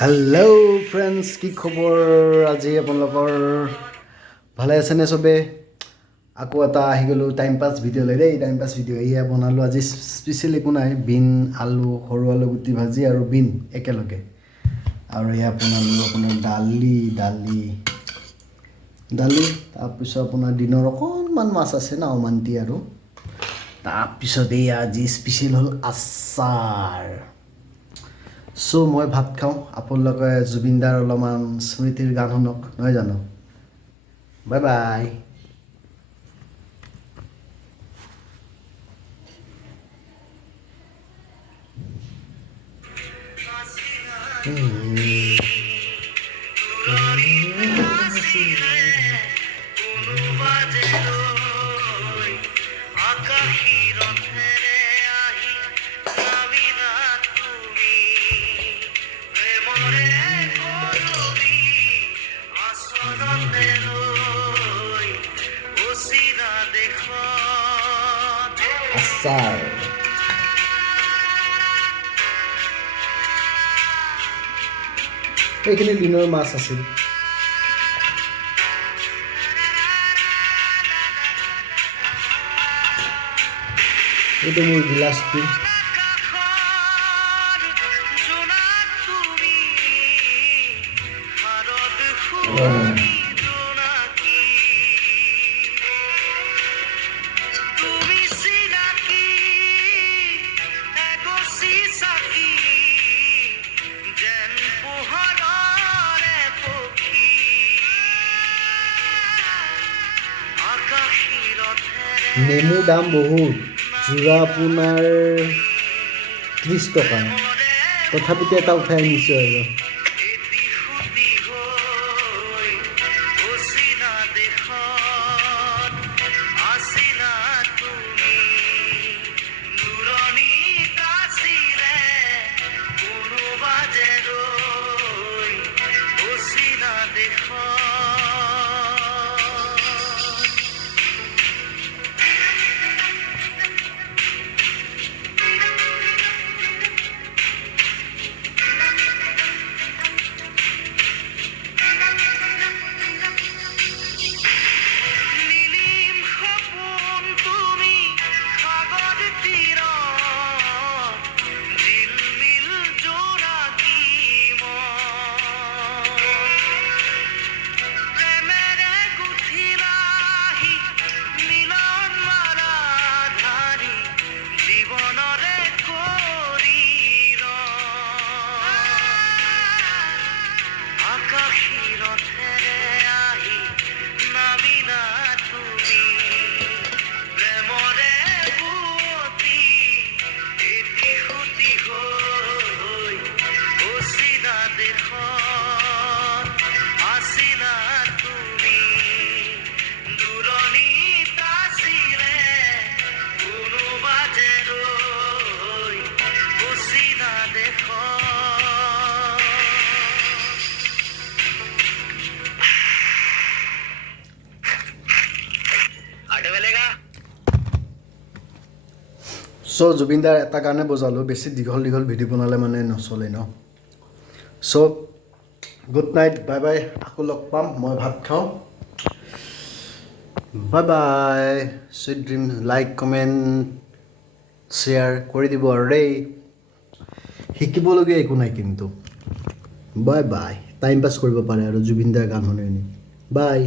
Hello' friends, কি খবৰ? আজি আপোনালোকৰ ভালে আছেনে চবে? আকৌ এটা আহি গ'লোঁ টাইম পাছ ভিডিঅ'লৈ দেই। টাইম পাছ ভিডিঅ' এয়া বনালোঁ আজি। স্পেচিয়েল একো নাই, বিন আলু, সৰু আলু গুটি ভাজি আৰু বিন একেলগে। আৰু এয়া বনালোঁ আপোনাৰ দালি তাৰপিছত আপোনাৰ দিনৰ অকণমান মাছ আছে ন, অমান্তি। আৰু তাৰপিছত এয়া আজি স্পেচিয়েল হ'ল আচাৰ। চ' মই ভাত খাওঁ, আপোনালোকে জুবিনদাৰ অলপমান স্মৃতিৰ গান শুনক, নহয় জানো? Bye bye. আচাৰ এইখিনি দিনৰ মাছ আছিল। এইটো মোৰ গিলাচটো। নেমুৰ দাম বহুত, যোৰা আপোনাৰ 30 টকা। তথাপিতো এটা উঠাই আনিছোঁ আৰু। চ' জুবিনদাৰ এটা গানে বজালোঁ, বেছি দীঘল ভিডিঅ' বনালে মানে নচলে ন। চ' গুড নাইট, বাই বাই। আকৌ লগ পাম, মই ভাত খাওঁ। Bye bye, sweet dream. Like comment share কৰি দিব আৰু দেই। শিকিবলগীয়া একো নাই কিন্তু। Bye bye. টাইম পাছ কৰিব পাৰে আৰু জুবিনদাৰ গান শুনি। বাই।